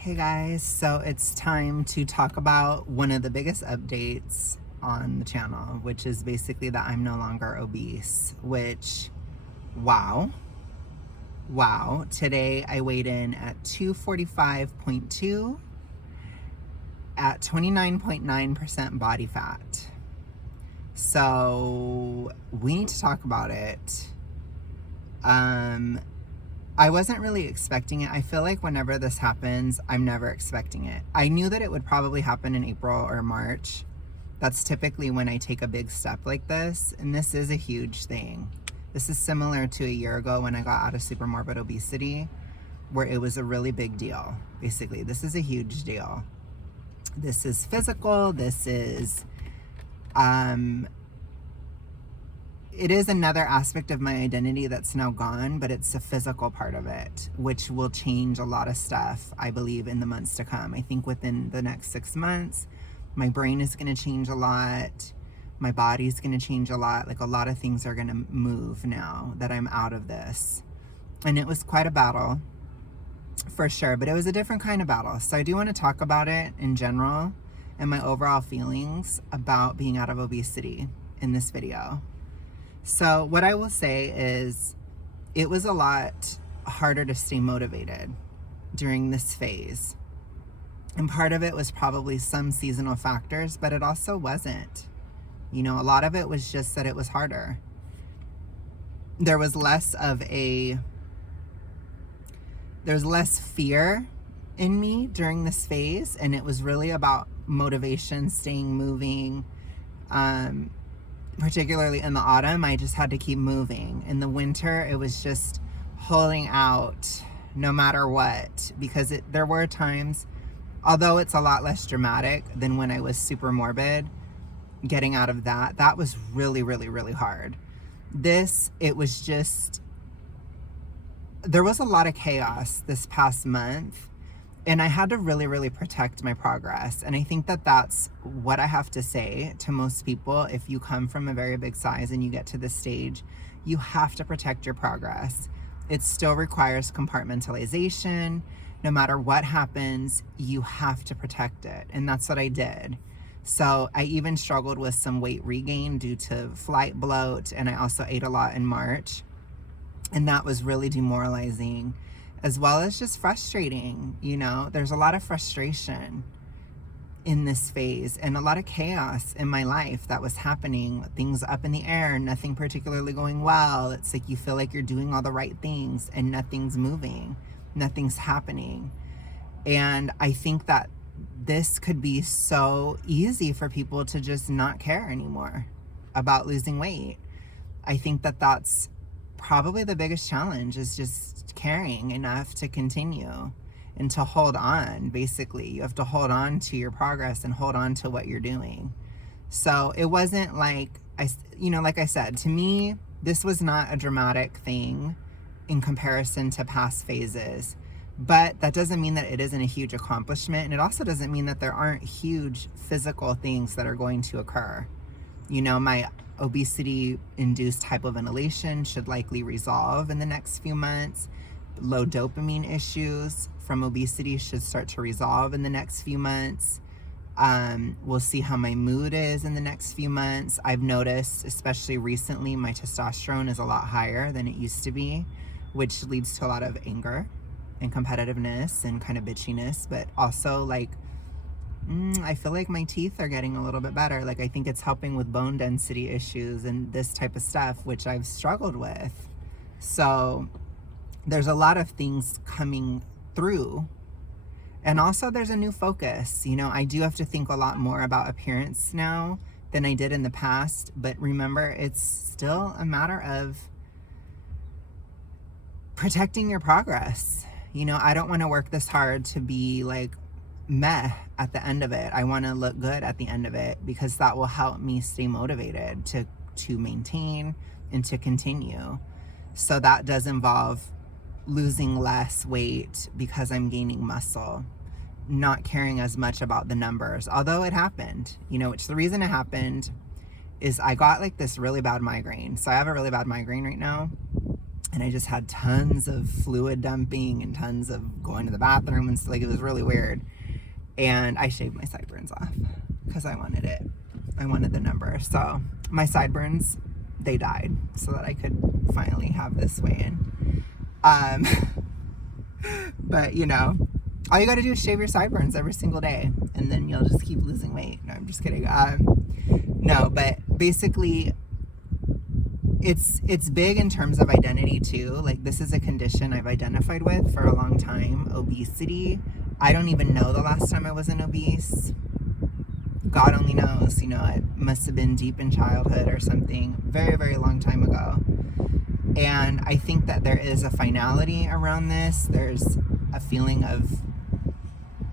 Hey guys, so it's time to talk about one of the biggest updates on the channel, which is basically that I'm no longer obese, which, wow. Today I weighed in at 245.2 at 29.9% body fat. So we need to talk about it. I wasn't really expecting it. I feel like whenever this happens, I'm never expecting it. I knew that it would probably happen in April or March. That's typically when I take a big step like this, and this is a huge thing. This is similar to a year ago when I got out of super morbid obesity, where it was a really big deal. Basically, this is a huge deal. This is physical. It is another aspect of my identity that's now gone, but it's a physical part of it, which will change a lot of stuff, I believe, in the months to come. I think within the next 6 months, my brain is going to change a lot. My body's going to change a lot. Like, a lot of things are going to move now that I'm out of this. And it was quite a battle, for sure, but it was a different kind of battle. So I do want to talk about it in general and my overall feelings about being out of obesity in this video. So what I will say is it was a lot harder to stay motivated during this phase. And part of it was probably some seasonal factors, but it also wasn't. You know, a lot of it was just that it was harder. There's less fear in me during this phase, and it was really about motivation, staying moving. Particularly in the autumn, I just had to keep moving. In the winter, it was just holding out no matter what, because there were times, although it's a lot less dramatic than when I was super morbid, getting out of that was really, really, really hard. There was a lot of chaos this past month, and I had to really, really protect my progress. And I think that that's what I have to say to most people. If you come from a very big size and you get to this stage, you have to protect your progress. It still requires compartmentalization. No matter what happens, you have to protect it. And that's what I did. So I even struggled with some weight regain due to flight bloat. And I also ate a lot in March. And that was really demoralizing, as well as just frustrating. You know, there's a lot of frustration in this phase and a lot of chaos in my life that was happening. Things up in the air, nothing particularly going well. It's like you feel like you're doing all the right things and nothing's moving, nothing's happening. And I think that this could be so easy for people to just not care anymore about losing weight. I think that that's probably the biggest challenge, is just caring enough to continue and to hold on. Basically, you have to hold on to your progress and hold on to what you're doing. So it wasn't like, like I said, to me, this was not a dramatic thing in comparison to past phases, but that doesn't mean that it isn't a huge accomplishment. And it also doesn't mean that there aren't huge physical things that are going to occur. You know, my obesity-induced hypoventilation should likely resolve in the next few months. Low dopamine issues from obesity should start to resolve in the next few months. We'll see how my mood is in the next few months. I've noticed, especially recently, my testosterone is a lot higher than it used to be, which leads to a lot of anger and competitiveness and kind of bitchiness, but also like, I feel like my teeth are getting a little bit better. Like, I think it's helping with bone density issues and this type of stuff, which I've struggled with. So there's a lot of things coming through. And also there's a new focus. You know, I do have to think a lot more about appearance now than I did in the past. But remember, it's still a matter of protecting your progress. You know, I don't want to work this hard to be like meh at the end of it. I want to look good at the end of it, because that will help me stay motivated to maintain and to continue. So that does involve losing less weight because I'm gaining muscle, not caring as much about the numbers, although it happened, you know, which the reason it happened is I got like this really bad migraine. So I have a really bad migraine right now, And I just had tons of fluid dumping and tons of going to the bathroom and stuff. Like, it was really weird. And I shaved my sideburns off because I wanted it. I wanted the number. So my sideburns, they died so that I could finally have this weigh in. But you know, all you got to do is shave your sideburns every single day, and then you'll just keep losing weight. No, I'm just kidding. No, but basically, it's big in terms of identity too. Like, this is a condition I've identified with for a long time, obesity. I don't even know the last time I wasn't obese. God only knows, you know, it must have been deep in childhood or something, very, very long time ago. And I think that there is a finality around this. There's a feeling of,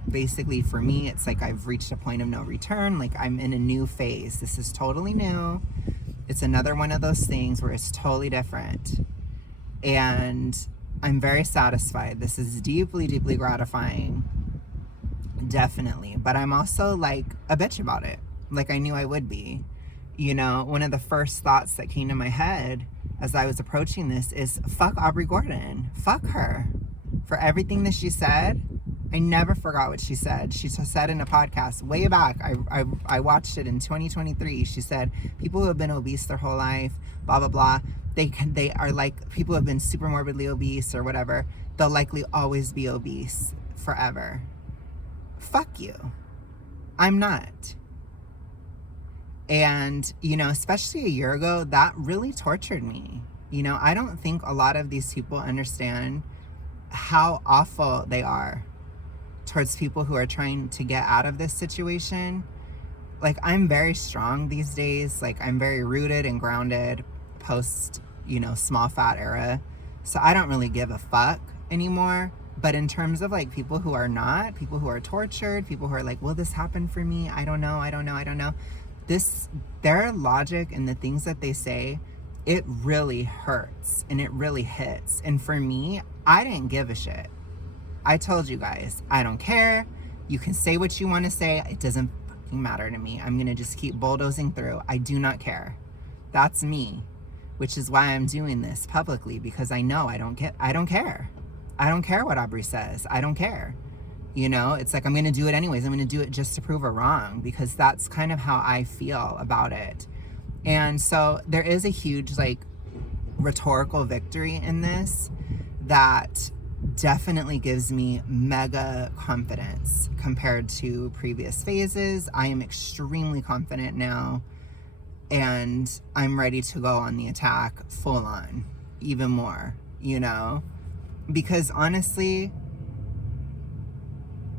basically for me, it's like I've reached a point of no return. Like, I'm in a new phase. This is totally new. It's another one of those things where it's totally different. And I'm very satisfied. This is deeply, deeply gratifying. Definitely. But I'm also like a bitch about it. Like I knew I would be. You know, one of the first thoughts that came to my head as I was approaching this is, fuck Aubrey Gordon. Fuck her. For everything that she said. I never forgot what she said. She said in a podcast way back, I watched it in 2023. She said, people who have been obese their whole life, blah, blah, blah, they are like, people who have been super morbidly obese or whatever, they'll likely always be obese forever. Fuck you. I'm not. And, you know, especially a year ago, that really tortured me. You know, I don't think a lot of these people understand how awful they are towards people who are trying to get out of this situation. Like, I'm very strong these days. Like, I'm very rooted and grounded post, you know, small fat era. So I don't really give a fuck anymore. But in terms of like people who are not, people who are tortured, people who are like, will this happen for me? I don't know. Their logic and the things that they say, it really hurts and it really hits. And for me, I didn't give a shit. I told you guys, I don't care. You can say what you want to say. It doesn't fucking matter to me. I'm going to just keep bulldozing through. I do not care. That's me, which is why I'm doing this publicly, because I know I don't care. I don't care what Aubrey says. I don't care. You know, it's like, I'm going to do it anyways. I'm going to do it just to prove her wrong, because that's kind of how I feel about it. And so there is a huge like rhetorical victory in this that definitely gives me mega confidence compared to previous phases. I am extremely confident now, and I'm ready to go on the attack full on, even more, you know, because honestly,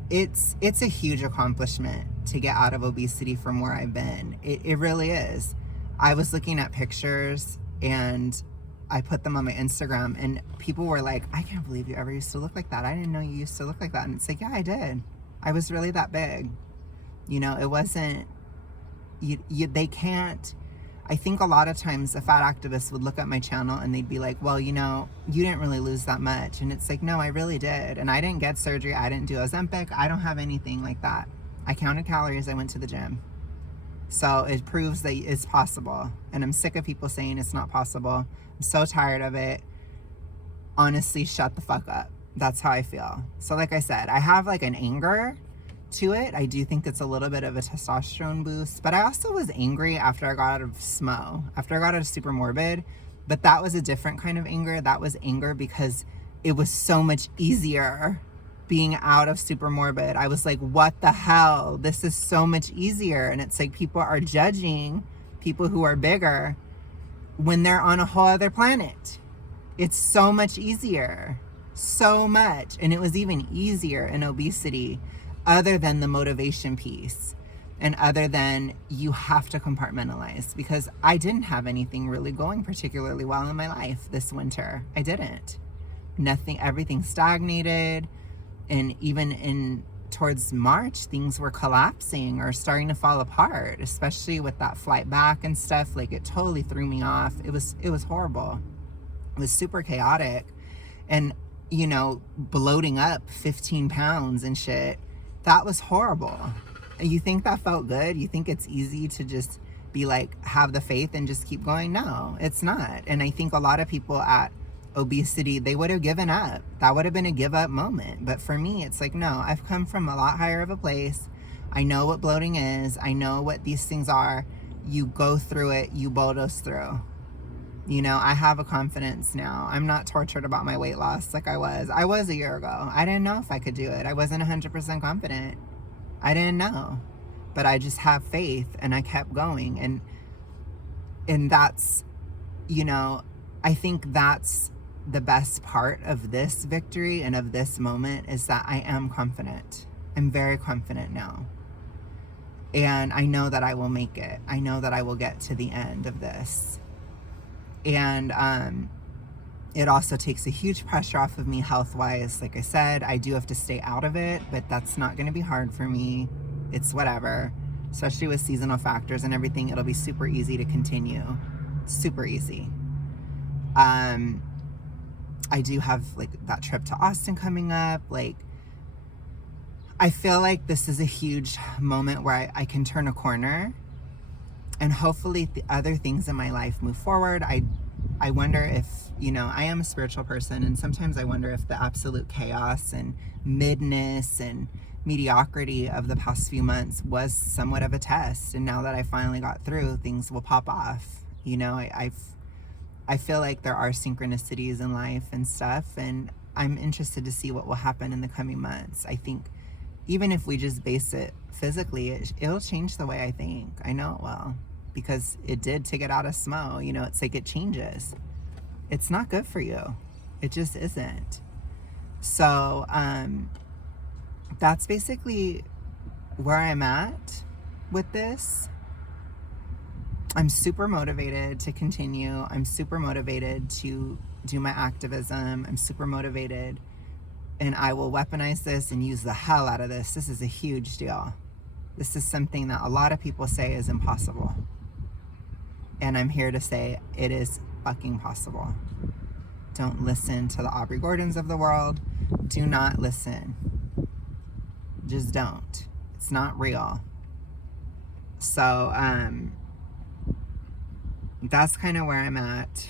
it's a huge accomplishment to get out of obesity from where I've been. It really is. I was looking at pictures and I put them on my Instagram, and people were like, I can't believe you ever used to look like that. I didn't know you used to look like that. And it's like, yeah, I did. I was really that big. You know, it wasn't, they can't, I think a lot of times a fat activist would look at my channel and they'd be like, well, you know, you didn't really lose that much. And it's like, no, I really did. And I didn't get surgery. I didn't do Ozempic. I don't have anything like that. I counted calories. I went to the gym. So it proves that it's possible. And I'm sick of people saying it's not possible. I'm so tired of it. Honestly, shut the fuck up. That's how I feel. So like I said, I have like an anger to it. I do think it's a little bit of a testosterone boost, but I also was angry after I got out of SMO, after I got out of Super Morbid, but that was a different kind of anger. That was anger because it was so much easier being out of Super Morbid. I was like, what the hell? This is so much easier. And it's like, people are judging people who are bigger when they're on a whole other planet. It's so much easier, so much. And it was even easier in obesity, other than the motivation piece and other than you have to compartmentalize, because I didn't have anything really going particularly well in my life this winter. I didn't. Nothing, everything stagnated. And even in towards March, things were collapsing or starting to fall apart, especially with that flight back and stuff. Like, it totally threw me off. It was horrible. It was super chaotic. And, you know, bloating up 15 pounds and shit, that was horrible. You think that felt good? You think it's easy to just be like, have the faith and just keep going? No, it's not. And I think a lot of people at obesity, they would have given up. That would have been a give up moment. But for me, it's like, no, I've come from a lot higher of a place. I know what bloating is. I know what these things are. You go through it, you bulldoze through. You know, I have a confidence now. I'm not tortured about my weight loss like I was. I was a year ago. I didn't know if I could do it. I wasn't 100% confident. I didn't know. But I just have faith, and I kept going. And that's, you know, I think that's the best part of this victory and of this moment, is that I am confident. I'm very confident now. And I know that I will make it. I know that I will get to the end of this. And it also takes a huge pressure off of me health-wise. Like I said, I do have to stay out of it, but that's not going to be hard for me. It's whatever. Especially with seasonal factors and everything, it'll be super easy to continue. Super easy. I do have like that trip to Austin coming up. Like, I feel like this is a huge moment where I can turn a corner, and hopefully the other things in my life move forward. I wonder if, you know, I am a spiritual person, and sometimes I wonder if the absolute chaos and midness and mediocrity of the past few months was somewhat of a test. And now that I finally got through, things will pop off. You know, I feel like there are synchronicities in life and stuff, and I'm interested to see what will happen in the coming months. I think even if we just base it physically, it'll change the way I think. I know it will, because it did to get out of SMO. You know, it's like it changes. It's not good for you. It just isn't. So that's basically where I'm at with this. I'm super motivated to continue. I'm super motivated to do my activism. I'm super motivated, and I will weaponize this and use the hell out of this. This is a huge deal. This is something that a lot of people say is impossible. And I'm here to say it is fucking possible. Don't listen to the Aubrey Gordons of the world. Do not listen. Just don't. It's not real. So, that's kind of where I'm at.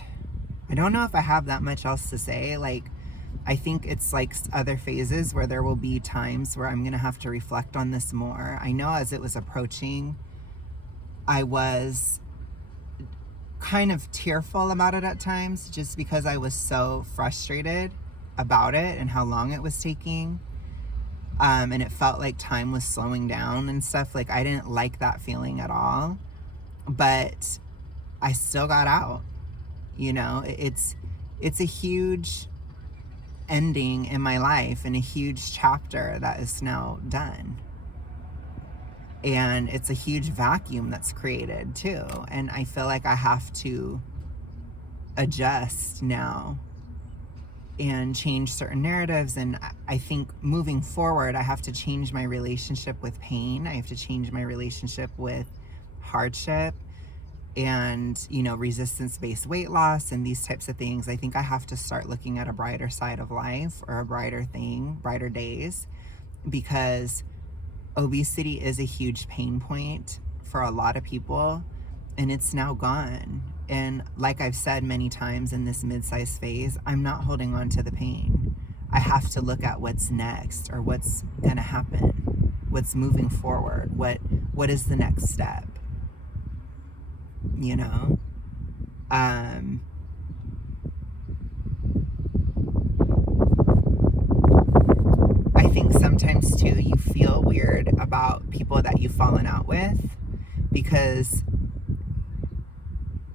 I don't know if I have that much else to say. Like, I think it's like other phases where there will be times where I'm going to have to reflect on this more. I know as it was approaching, I was kind of tearful about it at times, just because I was so frustrated about it and how long it was taking. And it felt like time was slowing down and stuff. Like, I didn't like that feeling at all. But I still got out. You know, it's a huge ending in my life and a huge chapter that is now done. And it's a huge vacuum that's created too. And I feel like I have to adjust now and change certain narratives. And I think moving forward, I have to change my relationship with pain. I have to change my relationship with hardship and, you know, resistance-based weight loss and these types of things. I think I have to start looking at a brighter side of life, or a brighter thing, brighter days, because obesity is a huge pain point for a lot of people, and it's now gone. And like I've said many times in this mid-size phase, I'm not holding on to the pain. I have to look at what's next, or what's gonna happen, what's moving forward, what is the next step, you know? I think sometimes too, you feel weird about people that you've fallen out with, because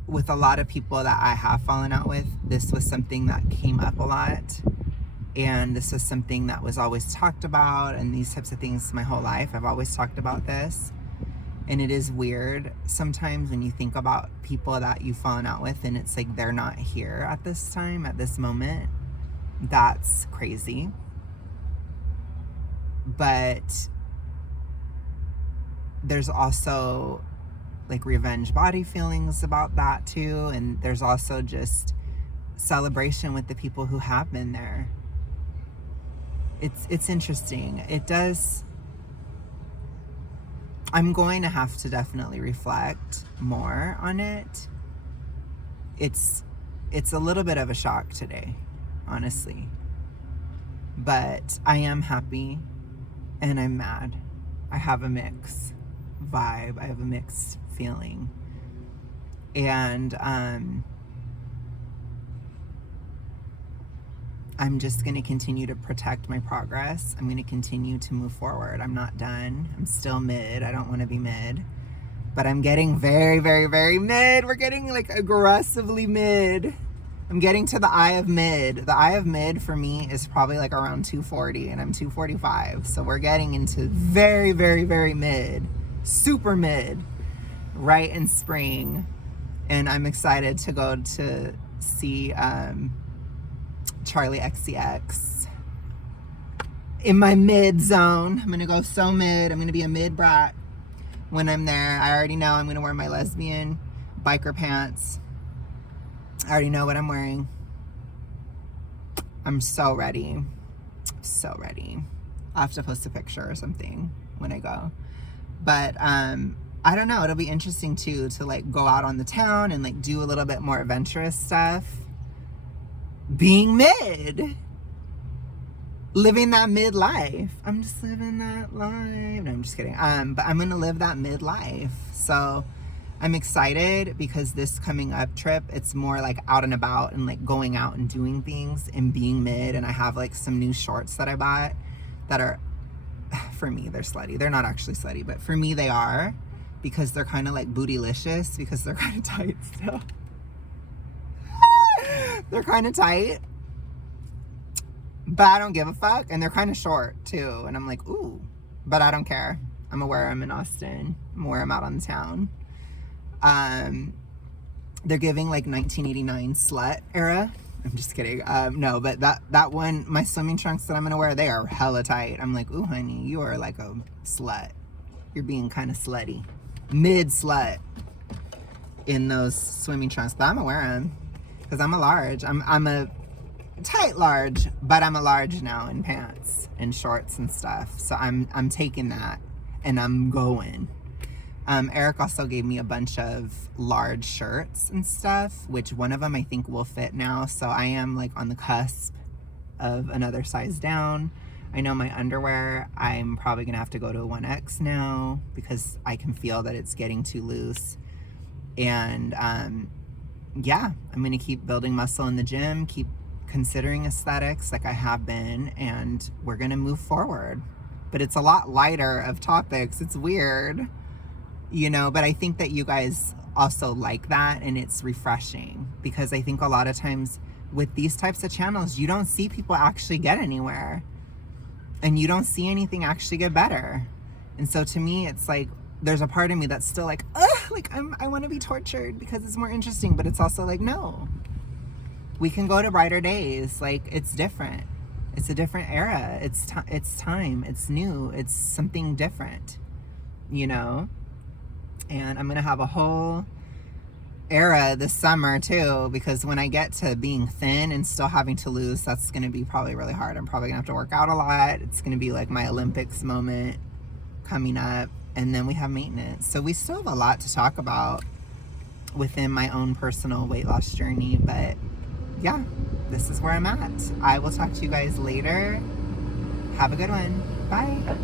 with a lot of people that I have fallen out with, this was something that came up a lot, and this was something that was always talked about, and these types of things my whole life. I've always talked about this, and it is weird sometimes when you think about people that you've fallen out with, and it's like they're not here at this time, at this moment. That's crazy. But there's also like revenge body feelings about that too, and there's also just celebration with the people who have been there. It's interesting. It does. I'm going to have to definitely reflect more on it. It's it's a little bit of a shock today, honestly. But I am happy and I'm mad. I have a mixed vibe. I have a mixed feeling. And I'm just going to continue to protect my progress. I'm going to continue to move forward. I'm not done. I'm still mid. I don't want to be mid. But I'm getting very, very, very mid. We're getting like aggressively mid. I'm getting to the eye of mid. The eye of mid for me is probably like around 240 and I'm 245. So we're getting into very, very, very mid. Super mid. Right in spring. And I'm excited to go to see Charlie XCX in my mid zone. I'm gonna go so mid. I'm gonna be a mid brat when I'm there. I already know I'm gonna wear my lesbian biker pants. I already know what I'm wearing. I'm so ready. So ready. I'll have to post a picture or something when I go. But I don't know. It'll be interesting too to like go out on the town and like do a little bit more adventurous stuff. Being mid. Living that mid life. I'm just living that life. No, I'm just kidding. But I'm gonna live that mid life. So I'm excited because this coming up trip, it's more like out and about and like going out and doing things and being mid. And I have like some new shorts that I bought that are, for me, they're slutty. They're not actually slutty, but for me they are, because they're kind of like bootylicious because they're kind of tight still. They're kind of tight, but I don't give a fuck. And they're kind of short too. And I'm like, ooh, but I don't care. I'm gonna wear them in Austin. I'm gonna wear them out on the town. They're giving like 1989 slut era. I'm just kidding. No, but that one, my swimming trunks that I'm gonna wear, they are hella tight. I'm like, ooh, honey, you are like a slut. You're being kind of slutty. Mid slut in those swimming trunks. But I'm gonna wear them because I'm a large. I'm a tight large, but I'm a large now in pants and shorts and stuff. So I'm taking that and I'm going. Eric also gave me a bunch of large shirts and stuff, which one of them I think will fit now. So I am like on the cusp of another size down. I know my underwear, I'm probably gonna have to go to a 1X now because I can feel that it's getting too loose. And yeah, I'm gonna keep building muscle in the gym, keep considering aesthetics like I have been, and we're gonna move forward. But it's a lot lighter of topics. It's weird. You know, but I think that you guys also like that, and it's refreshing because I think a lot of times with these types of channels, you don't see people actually get anywhere and you don't see anything actually get better. And so to me, it's like, there's a part of me that's still like, ugh, like I want to be tortured because it's more interesting, but it's also like, no, we can go to brighter days. Like, it's different. It's a different era. It's time. It's new. It's something different, you know? And I'm going to have a whole era this summer too, because when I get to being thin and still having to lose, that's going to be probably really hard. I'm probably going to have to work out a lot. It's going to be like my Olympics moment coming up. And then we have maintenance. So we still have a lot to talk about within my own personal weight loss journey. But yeah, this is where I'm at. I will talk to you guys later. Have a good one. Bye.